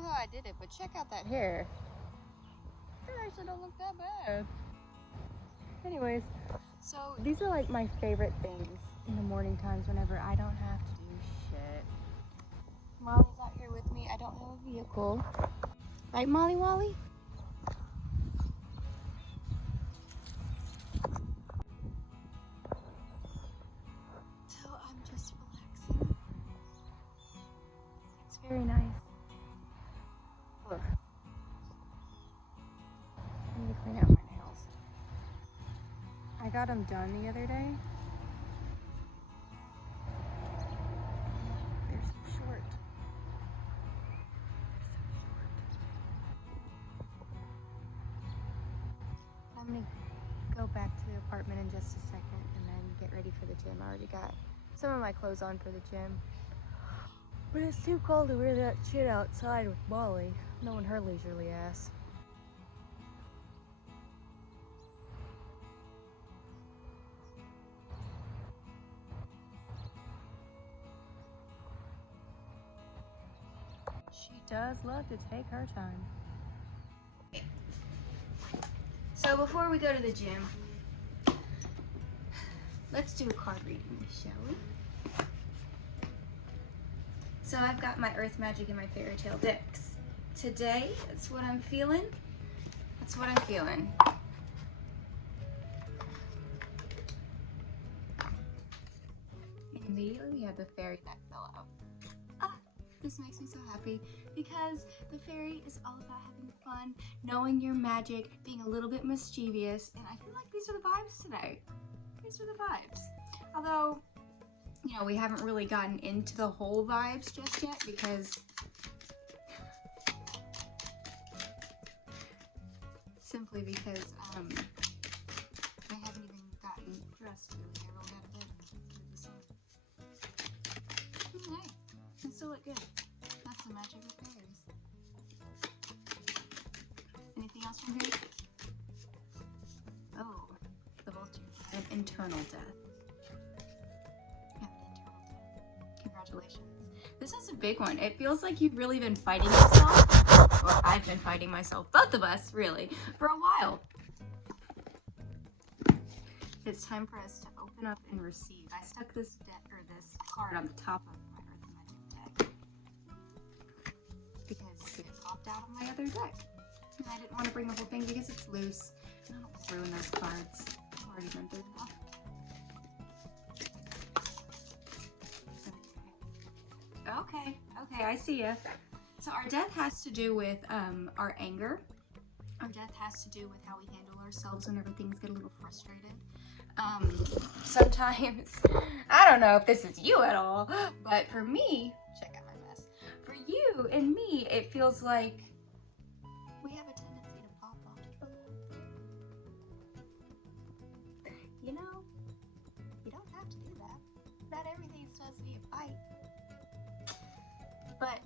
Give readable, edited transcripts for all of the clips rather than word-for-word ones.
know how I did it, but check out that hair. It actually don't look that bad. Anyways, so these are like my favorite things in the morning times whenever I don't have to do shit. Molly's out here with me. I don't have a vehicle. Right, Molly Wally? So I'm just relaxing. It's very nice. Ugh. I need to clean out my nails. I got them done the other day. They're so short. I'm gonna go back to the apartment in just a second and then get ready for the gym. I already got some of my clothes on for the gym. But it's too cold to wear that shit outside with Molly, knowing her leisurely ass. She does love to take her time. So before we go to the gym, let's do a card reading, shall we? So I've got my Earth Magic and my Fairy Tale decks. Today, that's what I'm feeling. That's what I'm feeling. And immediately we have the fairy that fell out. Ah, this makes me so happy because the fairy is all about having fun, knowing your magic, being a little bit mischievous, and I feel like these are the vibes today. These are the vibes. Although, you know, we haven't really gotten into the whole vibes just yet because simply because I haven't even gotten dressed really. I rolled out of bed for this one. Okay, I still look good. That's the magic of fairies. Anything else from here? Oh, the vulture. An internal death. Congratulations. This is a big one. It feels like you've really been fighting yourself. Or I've been fighting myself, both of us, really, for a while. It's time for us to open up and receive. I stuck this card on the top of my Earth Magic deck because it popped out of my other deck. And I didn't want to bring the whole thing because it's loose. And I don't want to ruin those cards. I've already been through enough. Okay, I see ya. So our death has to do with our anger. Our death has to do with how we handle ourselves whenever things get a little frustrated. Sometimes, I don't know if this is you at all, but for me, check out my mess. For you and me, it feels like we have a tendency to pop off. You know, you don't have to do that. Not everything has to be a fight. But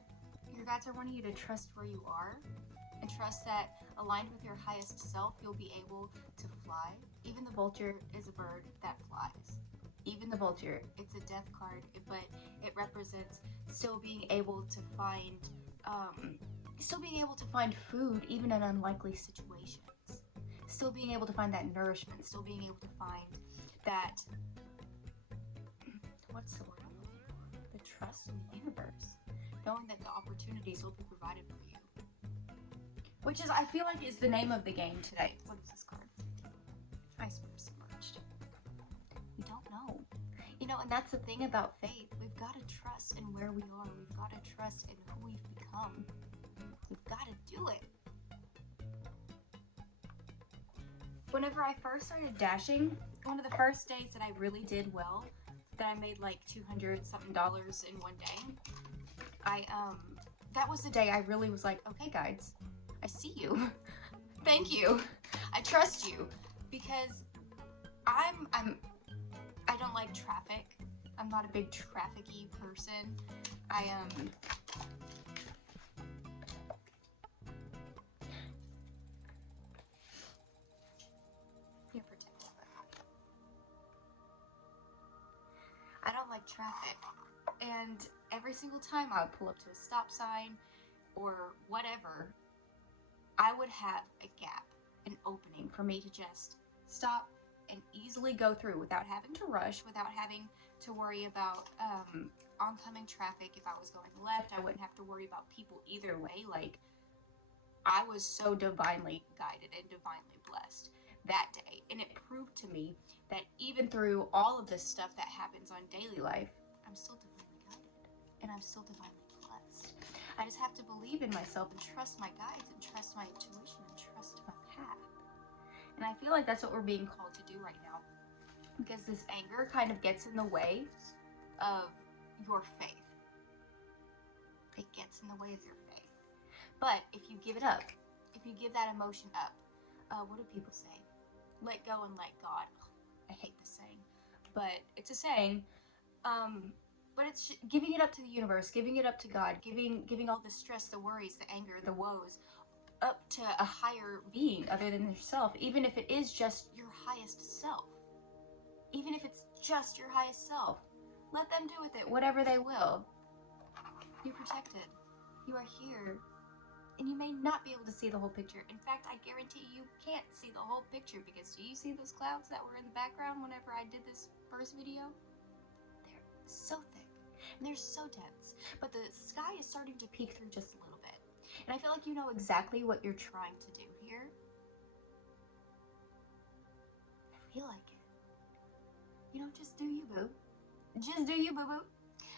your guides are wanting you to trust where you are and trust that aligned with your highest self, you'll be able to fly. Even the vulture is a bird that flies. Even the vulture, it's a death card, but it represents still being able to find, food even in unlikely situations. Still being able to find that nourishment. Still being able to find that, what's the word I'm looking for? The trust in the universe. Knowing that the opportunities will be provided for you. Which is, I feel like, is the name of the game today. What is this card? Iceberg submerged. We don't know. You know, and that's the thing about faith. We've got to trust in where we are. We've got to trust in who we've become. We've got to do it. Whenever I first started dashing, one of the first days that I really did well, that I made like $200-something in one day, that was the day I really was like, okay guides, I see you. Thank you. I trust you because I don't like traffic. I'm not a big traffic-y person. You're protected. I don't like traffic. And every single time I would pull up to a stop sign or whatever, I would have a gap, an opening for me to just stop and easily go through without having to rush, without having to worry about oncoming traffic. If I was going left, I wouldn't have to worry about people either way. Like, I was so divinely guided and divinely blessed that day. And it proved to me that even through all of this stuff that happens on daily life, I'm still divinely guided and I'm still divinely blessed. I just have to believe in myself and trust my guides and trust my intuition and trust my path. And I feel like that's what we're being called to do right now, because this anger kind of gets in the way of your faith. It gets in the way of your faith. But if you give it up, if you give that emotion up, what do people say? Let go and let God. I hate this saying, but it's a saying. But it's giving it up to the universe, giving it up to God, giving all the stress, the worries, the anger, the woes up to a higher being other than yourself, even if it is just your highest self. Even if it's just your highest self. Let them do with it whatever they will. You're protected. You are here. And you may not be able to see the whole picture. In fact, I guarantee you can't see the whole picture, because do you see those clouds that were in the background whenever I did this first video? They're so thick and they're so dense, but the sky is starting to peek through just a little bit. And I feel like you know exactly what you're trying to do here. I feel like it. You know, just do you, boo. Just do you, boo-boo.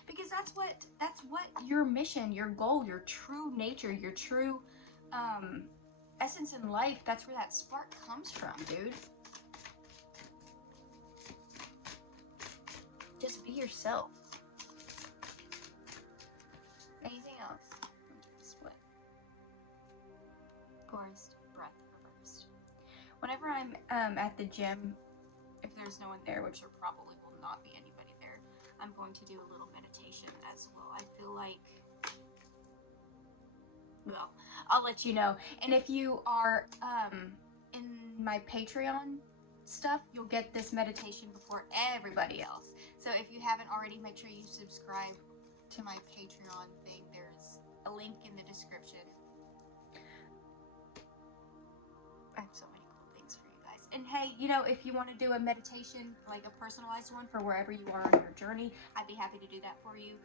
Because that's what your mission, your goal, your true nature, your true essence in life, that's where that spark comes from, dude. Just be yourself. Anything else? Split. Forest, breath, reversed. Whenever I'm at the gym, if there's no one there, which there probably will not be anybody there, I'm going to do a little meditation as well. I feel like, well, I'll let you know. And if you are in my Patreon stuff, you'll get this meditation before everybody else. So if you haven't already, make sure you subscribe to my Patreon thing. There's a link in the description. I have so many cool things for you guys. And hey, you know, if you want to do a meditation, like a personalized one for wherever you are on your journey, I'd be happy to do that for you.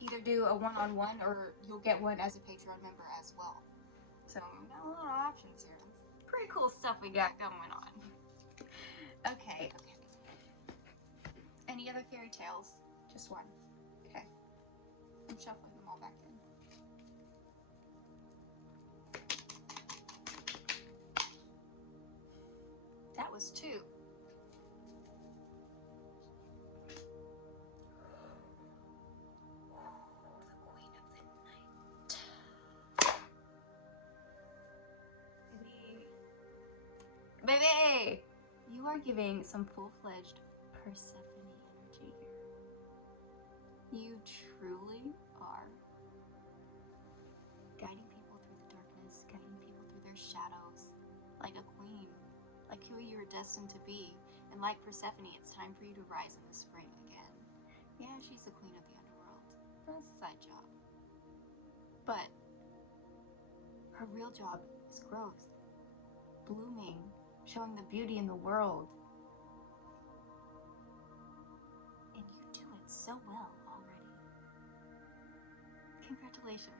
Either do a one-on-one, or you'll get one as a Patreon member as well. So we got a lot of options here. Pretty cool stuff we got going on. Okay. Any other fairy tales? Just one. Okay. I'm shuffling them all back in. That was two. Baby, you are giving some full-fledged Persephone energy here. You truly are guiding people through the darkness, guiding people through their shadows, like a queen, like who you were destined to be. And like Persephone, it's time for you to rise in the spring again. Yeah, she's the queen of the underworld. That's a side job. But her real job is growth, blooming, showing the beauty in the world. And you do it so well already. Congratulations.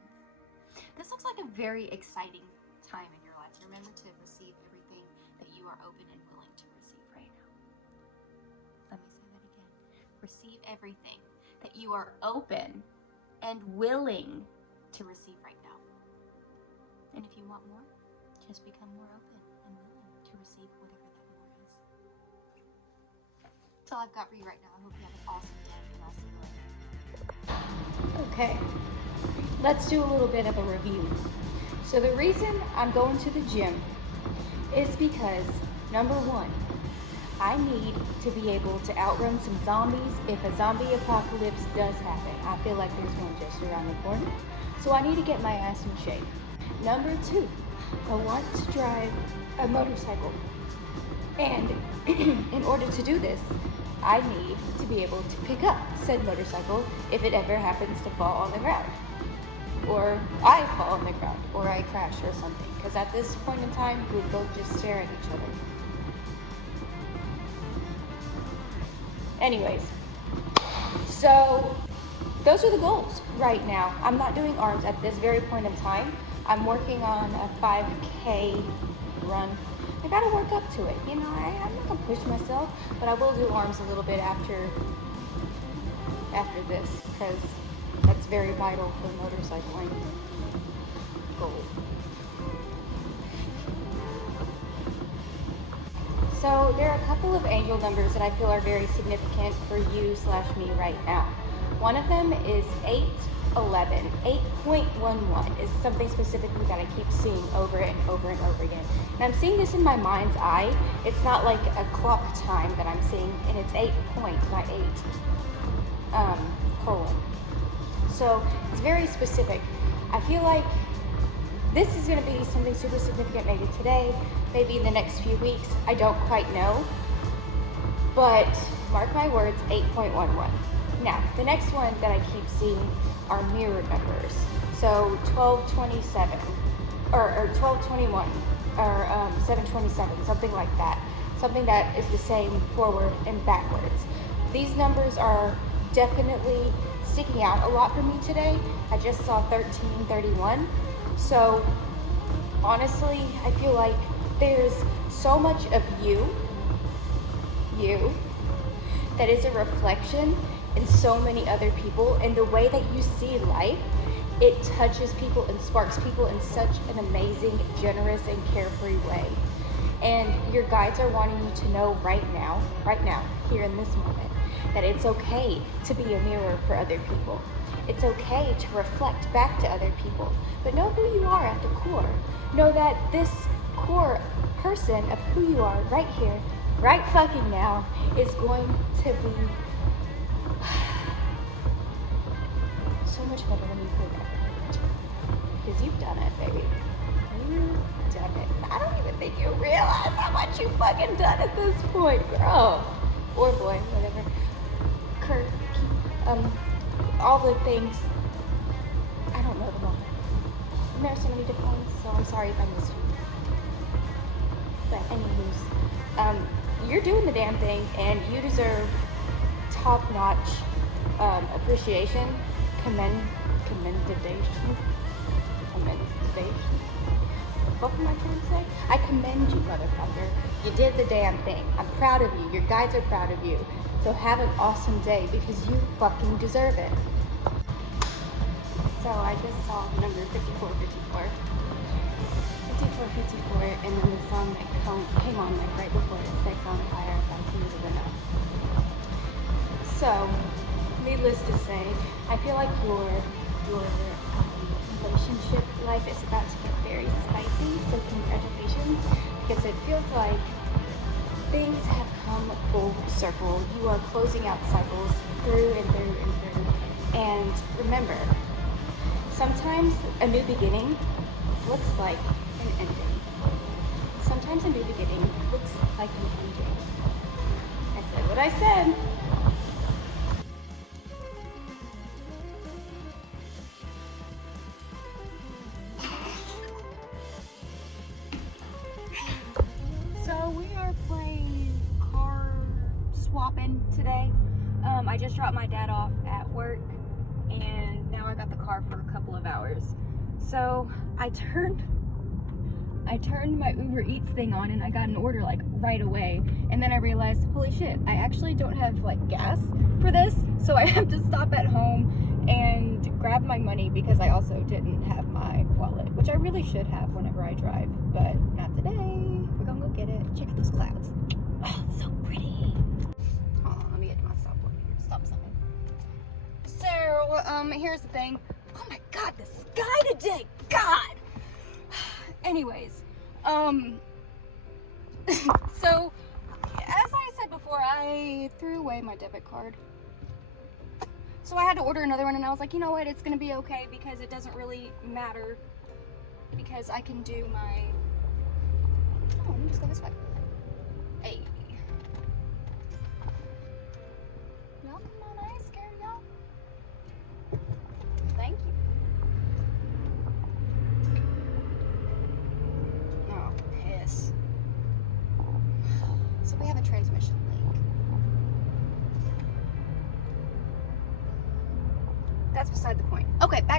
This looks like a very exciting time in your life. Remember to receive everything that you are open and willing to receive right now. Let me say that again. Receive everything that you are open and willing to receive right now. And if you want more, just become more open and willing to receive whatever that more is. That's all I've got for you right now. I hope you have an awesome day, and I'll see you later. Okay, let's do a little bit of a review. So the reason I'm going to the gym is because, number one, I need to be able to outrun some zombies if a zombie apocalypse does happen. I feel like there's one just around the corner. So I need to get my ass in shape. Number two, I want to drive a motorcycle. And in order to do this, I need to be able to pick up said motorcycle if it ever happens to fall on the ground. or I fall on the ground, or I crash or something. Because at this point in time, we both just stare at each other. Anyways, so those are the goals right now. I'm not doing arms at this very point in time. I'm working on a 5K run. I gotta work up to it, you know. I'm not gonna push myself, but I will do arms a little bit after this, because that's very vital for motorcycling goal. So there are a couple of angel numbers that I feel are very significant for you/me right now. One of them is 811. 8.11 is something specifically that I keep seeing over and over and over again. And I'm seeing this in my mind's eye. It's not like a clock time that I'm seeing, and it's 8 point, not 8 colon. So it's very specific. I feel like this is going to be something super significant maybe today, maybe in the next few weeks. I don't quite know. But mark my words, 8.11. Now, the next one that I keep seeing are mirror numbers. So 1227 or 1221 or 727, something like that. Something that is the same forward and backwards. These numbers are definitely sticking out a lot for me today. I just saw 1331. So honestly, I feel like there's so much of you that is a reflection in so many other people, and the way that you see life, it touches people and sparks people in such an amazing, generous, and carefree way. And your guides are wanting you to know right now, here in this moment, that it's okay to be a mirror for other people. It's okay to reflect back to other people, but know who you are at the core. Know that this core person of who you are right here, right fucking now, is going to be so much better than you could ever. Because you've done it, baby. You've done it. I don't even think you realize how much you've fucking done at this point, girl. Or boy, whatever. Kurt, all the things. I don't know them all. And there are so many different ones, so I'm sorry if I missed you. But anyways, you're doing the damn thing, and you deserve top-notch appreciation, commendation. What am I trying to say? I commend you, motherfucker. You did the damn thing. I'm proud of you. Your guides are proud of you. So have an awesome day, because you fucking deserve it. So I just saw number 5454. 5454, and then the song that came on like right before it, Sex on Fire by Kings of the North. So, needless to say, I feel like your relationship life is about to get very spicy, so congratulations, because it feels like things have come full circle. You are closing out cycles through and through and through. And remember, sometimes a new beginning looks like an ending. Sometimes a new beginning looks like an ending. I said what I said. So we are playing car swapping today. I just dropped my dad off at work, and now I got the car for a couple of hours. So I turned my Uber Eats thing on, and I got an order like right away. And then I realized, holy shit, I actually don't have like gas for this. So I have to stop at home and grab my money, because I also didn't have my wallet, which I really should have whenever I drive, but not today. We're gonna go get it. Check out those clouds. Oh, it's so pretty. Hold on, let me get to my stop sign. So, here's the thing. Oh my God, the sky today, God! Anyways, so, as I said before, I threw away my debit card. So I had to order another one, and I was like, you know what, it's gonna be okay, because it doesn't really matter, because I can do my, oh, let me just go this way. Hey. Y'all come on, I ain't scared of y'all. Thank you.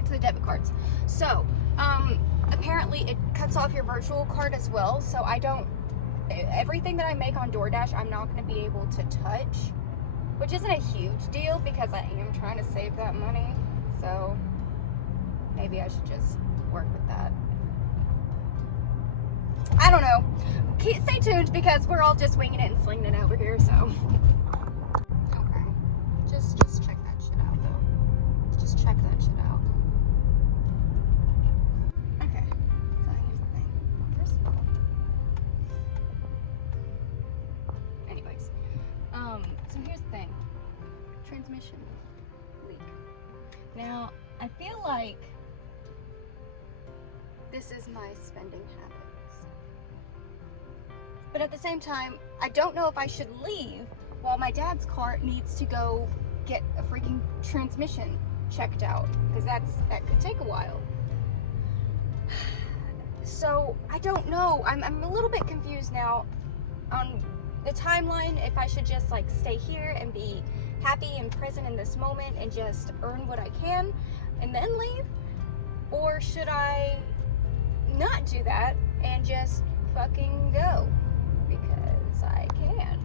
to the debit cards. So, apparently it cuts off your virtual card as well. So everything that I make on DoorDash, I'm not going to be able to touch, which isn't a huge deal because I am trying to save that money. So, maybe I should just work with that. I don't know. Stay tuned because we're all just winging it and slinging it over here, so. Okay. Just check that shit out, though. Just check that shit out. Okay. So here's the thing. First of all. Anyways. So here's the thing. Transmission leak. Now, I feel like this is my spending habits. But at the same time, I don't know if I should leave while my dad's car needs to go get a freaking transmission checked out, because that could take a while. So I don't know. I'm a little bit confused now on the timeline, if I should just like stay here and be happy and present in this moment and just earn what I can and then leave, or should I not do that and just fucking go? Because I can.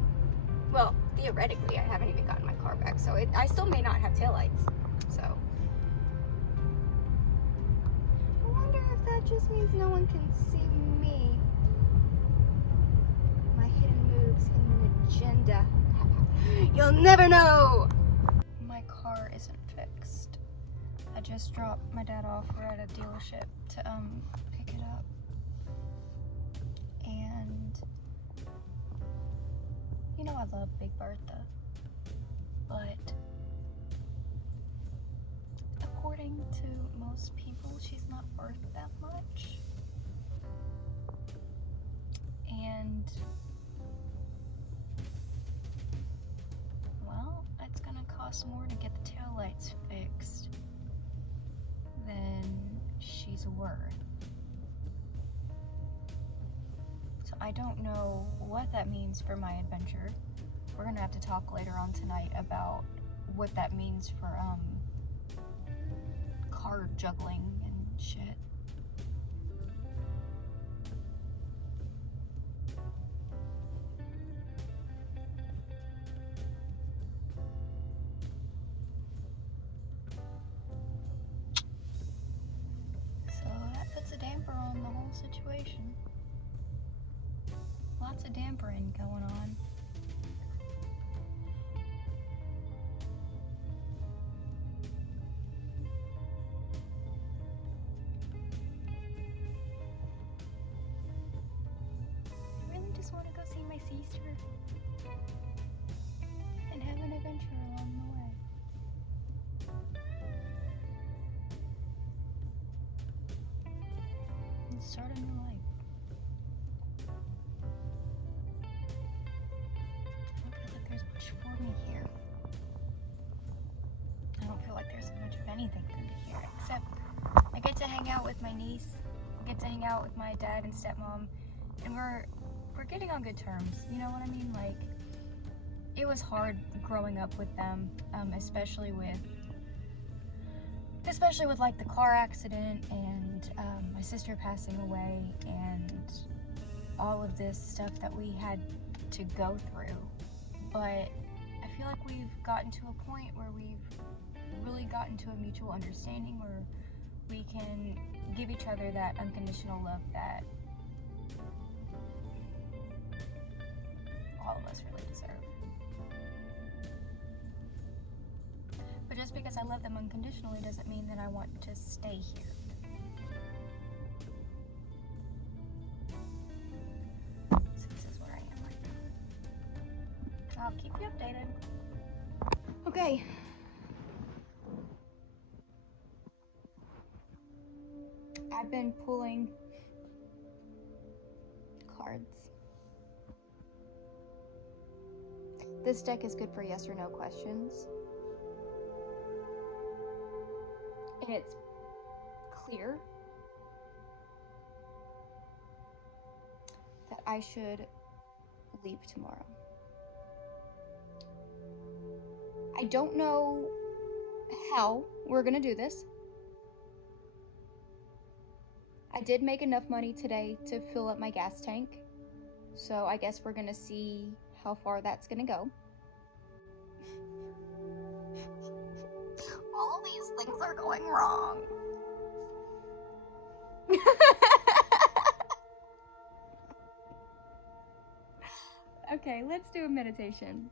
Well, theoretically, I haven't even gotten my car back, so I still may not have taillights. So I wonder if that just means no one can see me. My hidden moves, hidden agenda. You'll never know. My car isn't fixed. I just dropped my dad off. We're at a dealership to pick it up. And you know I love Big Bertha, but according to most people, she's not worth that much. And well, it's gonna cost more to get the taillights fixed than she's worth. So I don't know what that means for my adventure. We're gonna have to talk later on tonight about what that means for car juggling and shit. So that puts a damper on the whole situation. Lots of dampering going on. I really just want to go see my sister and have an adventure along the way. And start a new life. For me here. I don't feel like there's much of anything for me here, except I get to hang out with my niece, I get to hang out with my dad and stepmom, and we're getting on good terms. You know what I mean? Like, it was hard growing up with them, especially with like the car accident and my sister passing away and all of this stuff that we had to go through. But I feel like we've gotten to a point where we've really gotten to a mutual understanding where we can give each other that unconditional love that all of us really deserve. But just because I love them unconditionally doesn't mean that I want to stay here. So this is where I am right now. I'll keep you updated. Okay. I've been pulling cards. This deck is good for yes or no questions. And it's clear that I should leave tomorrow. I don't know how we're gonna do this. did make enough money today to fill up my gas tank. So I guess we're gonna see how far that's gonna go. All of these things are going wrong. Okay, let's do a meditation.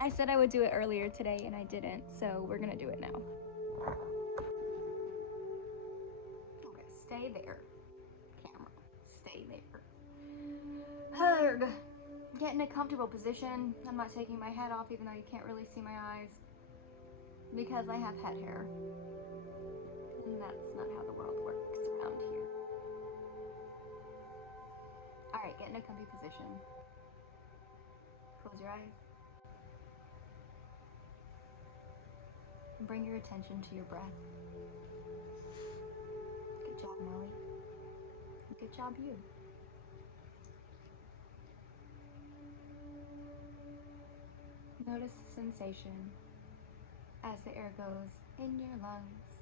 I said I would do it earlier today and I didn't, so we're gonna do it now. Okay, stay there. Camera, stay there. Get in a comfortable position. I'm not taking my head off even though you can't really see my eyes because I have head hair. And that's not how the world works around here. Alright, get in a comfy position. Close your eyes. And bring your attention to your breath. Good job, Molly. Good job, you. Notice the sensation as the air goes in your lungs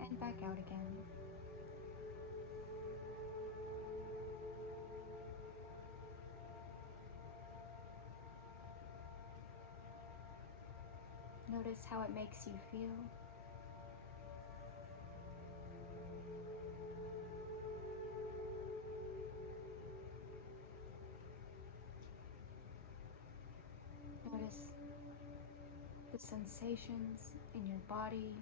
and back out again. Notice how it makes you feel. Notice the sensations in your body.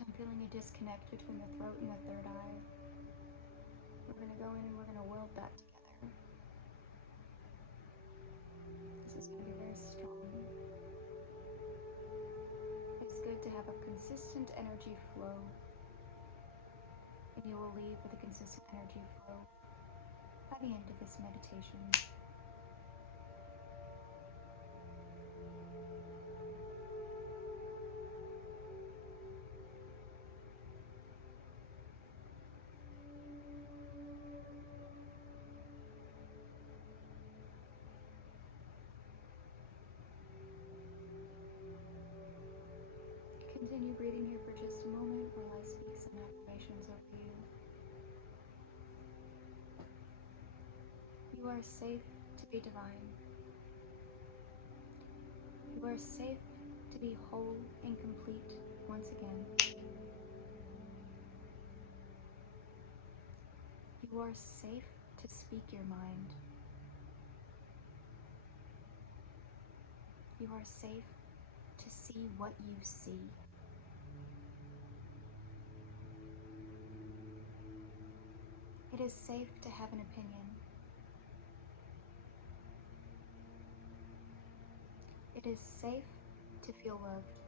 I'm feeling a disconnect between the throat and the third eye. We're going to go in and we're going to weld that together. This is going to be very strong. It's good to have a consistent energy flow. And you will leave with a consistent energy flow by the end of this meditation. Continue breathing here for just a moment while I speak some affirmations over you. You are safe to be divine. You are safe to be whole and complete once again. You are safe to speak your mind. You are safe to see what you see. It is safe to have an opinion. It is safe to feel loved.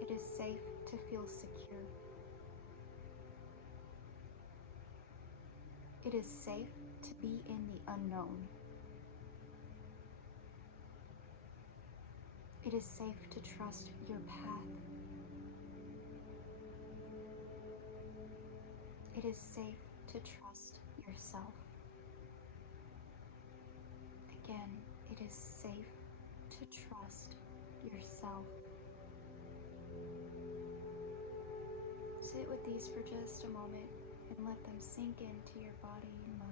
It is safe to feel secure. It is safe to be in the unknown. It is safe to trust your path. It is safe to trust yourself. Again, it is safe to trust yourself. Sit with these for just a moment and let them sink into your body and mind.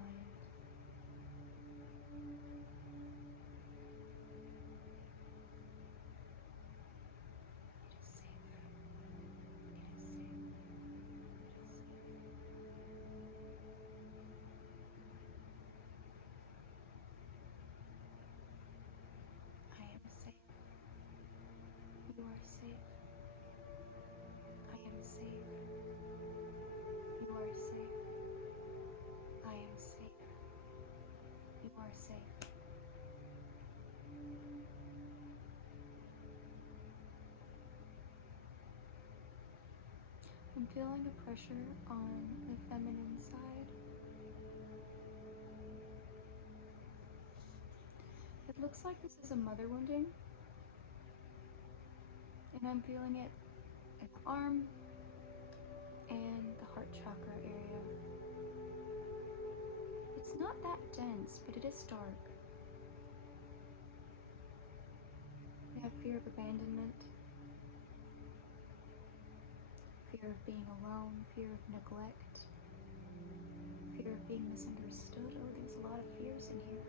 I'm feeling a pressure on the feminine side Looks like this is a mother wounding. And I'm feeling it in the arm and the heart chakra area. It's not that dense, but it is dark. We have fear of abandonment, fear of being alone, fear of neglect, fear of being misunderstood. Oh, there's a lot of fears in here.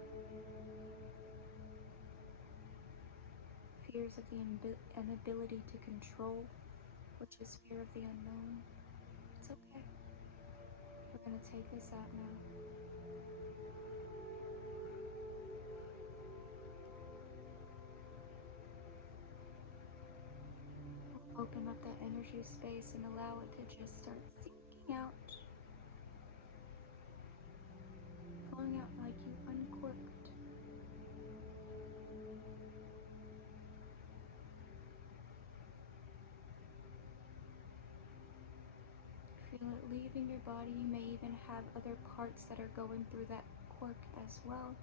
Fears of the inability to control, which is fear of the unknown. It's okay. We're going to take this out now. We'll open up that energy space and allow it to just start sinking out. Flowing out like you uncorked. Feel it leaving your body. You may even have other parts that are going through that cork as well.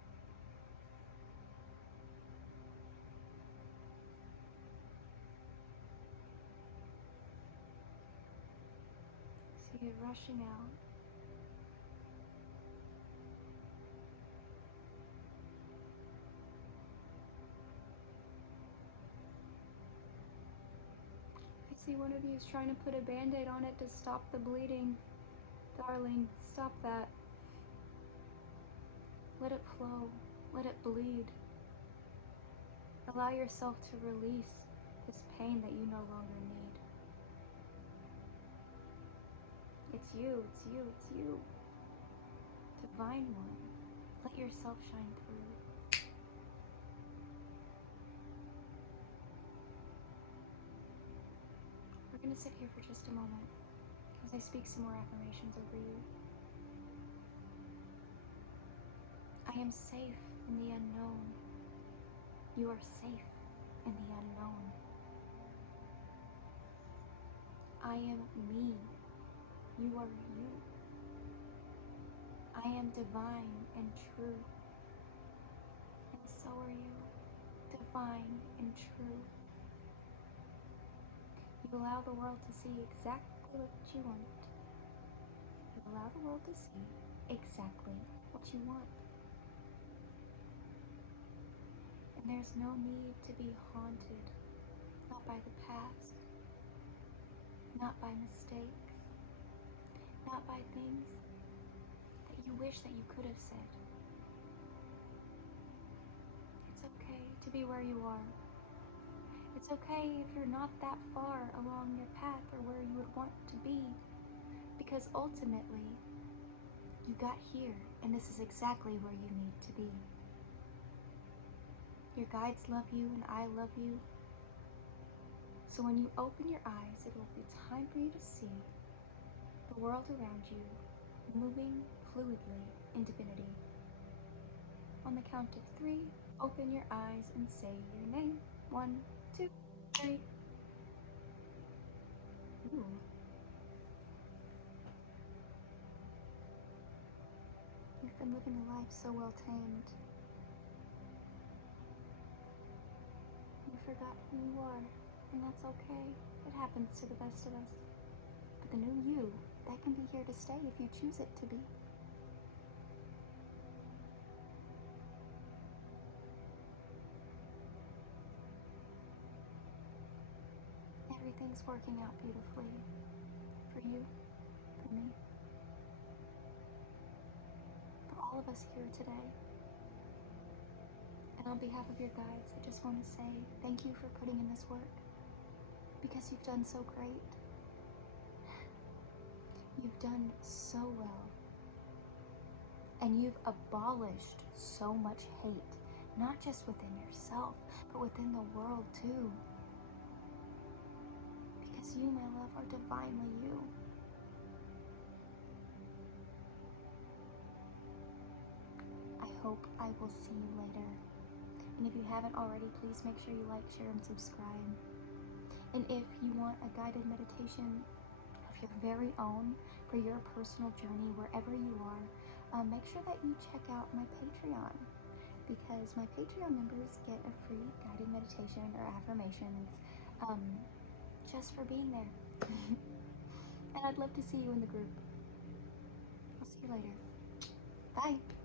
See it rushing out. I see one of you is trying to put a band-aid on it to stop the bleeding. Darling, stop that. Let it flow. Let it bleed. Allow yourself to release this pain that you no longer need. It's you, it's you, it's you. Divine One, let yourself shine through. We're going to sit here for just a moment as I speak some more affirmations over you. I am safe in the unknown. You are safe in the unknown. I am me. You are you. I am divine and true. And so are you. Divine and true. You allow the world to see exactly what you want. You allow the world to see exactly what you want. And there's no need to be haunted, not by the past, not by mistakes, not by things that you wish that you could have said. It's okay to be where you are. It's okay if you're not that far along your path or where you would want to be, because ultimately you got here and this is exactly where you need to be. Your guides love you and I love you. So when you open your eyes, it will be time for you to see the world around you moving fluidly in divinity. On the count of 3, open your eyes and say your name. 1, 2, 3. Ooh. You've been living a life so well tamed. You forgot who you are, and that's okay. It happens to the best of us. But the new you, that can be here to stay if you choose it to be. Everything's working out beautifully. For you, for me, for all of us here today. And on behalf of your guides, I just want to say thank you for putting in this work, because you've done so great. You've done so well. And you've abolished so much hate, not just within yourself, but within the world too. Because you, my love, are divinely you. I hope I will see you later. And if you haven't already, please make sure you like, share, and subscribe. And if you want a guided meditation of your very own for your personal journey, wherever you are, make sure that you check out my Patreon. because my Patreon members get a free guided meditation or affirmations just for being there. And I'd love to see you in the group. I'll see you later. Bye.